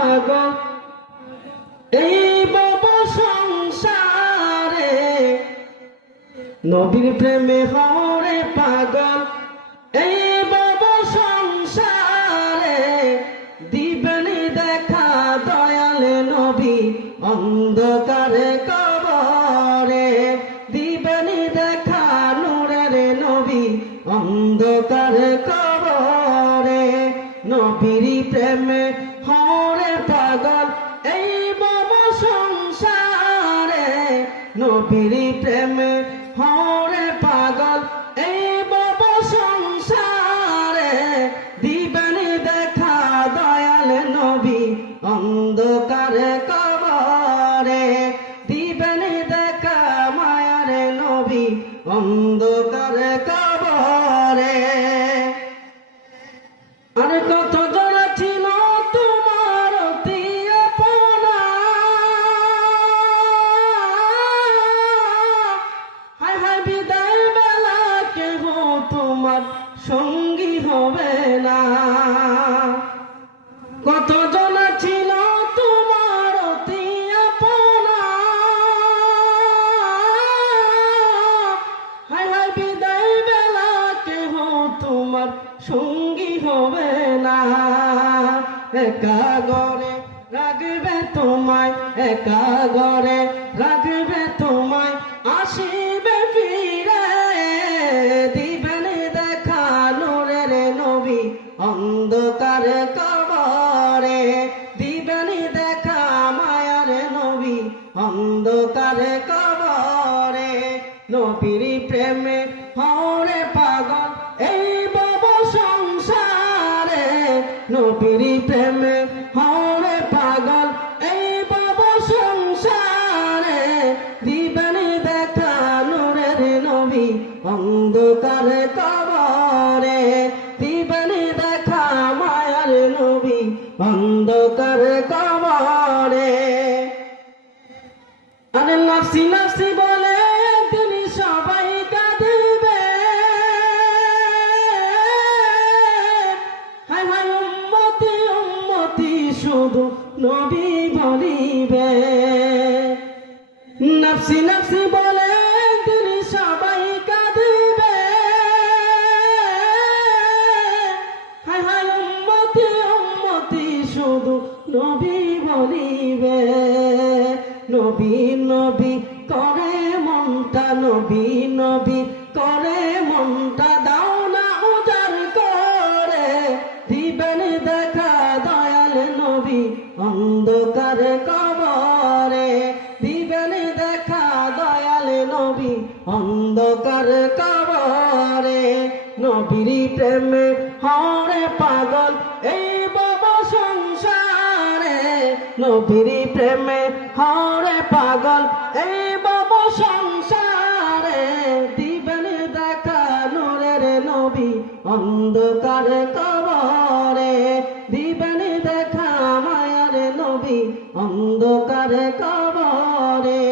পাগল এই ভব সংসারে, নবীর প্রেমে হরে পাগল এই ভব সংসারে। দিবেন দেখা দয়াল নবী অন্ধকারে কবরে, দিবেন দেখা নূরের নবী অন্ধকারে কবরে। নবীর প্রেমে হরে পাগল এই ভব সংসারে, নবীর প্রেমে হরে পাগল এই ভব সংসারে। দিবেন দেখা দয়াল নবী অন্ধকারে কবরে, দিবেন দেখা মায়ার নবী অন্ধকারে কবরে। আর কত জনা ছিল তোমার অতি আপনা, হায় হায় বিদায় বেলা কেহ তোমার সঙ্গী হবে না। কত জনা ছিল তোমার অতি আপনা, হায় হায় বিদায় বেলা কেহ তোমার সঙ্গী হবে না। একা ঘরে রাখবে তোমায়, একা ঘরে রাখবে তোমায়, আসিবে ফিরে। দিবেন দেখা নূরের নবী অন্ধকারে কবরে, দিবেন দেখা মায়ার নবী অন্ধকারে কবরে। নবীর প্রেমে হরে পাগল এই ভব সংসারে, নবীর প্রেমে হরে পাগল এই ভব সংসারে। দিবেন দেখা নূরের নবী অন্ধকারে কবরে, দিবেন দেখা মায়ার নবী অন্ধকারে কবরে। আরে নাফসি নাফসি বলে তিনি সবাই কাঁদিবে, হায় হায় উম্মতি উম্মতি শুধু নবী বলিবে। নাফসি নাফসি বলে তিনি সবাই কাঁদিবে, হায় হায় উম্মতি উম্মতি শুধু নবী বলিবে। নবী নবী করে মনটা, নবী নবী করে মনটা, দাও না উজাড় করে। দিবেন দেখা দয়াল নবী অন্ধকারে কবরে, দিবেন দেখা দয়াল নবী অন্ধকারে কবরে। নবীর প্রেমে হরে পাগল এই ভব সংসারে, নবীর প্রেমে হরে পাগল এই ভব সংসারে। দিবেন দেখা নূরের নবী অন্ধকারে কবরে, দিবেন দেখা মায়ার নবী অন্ধকারে কবরে।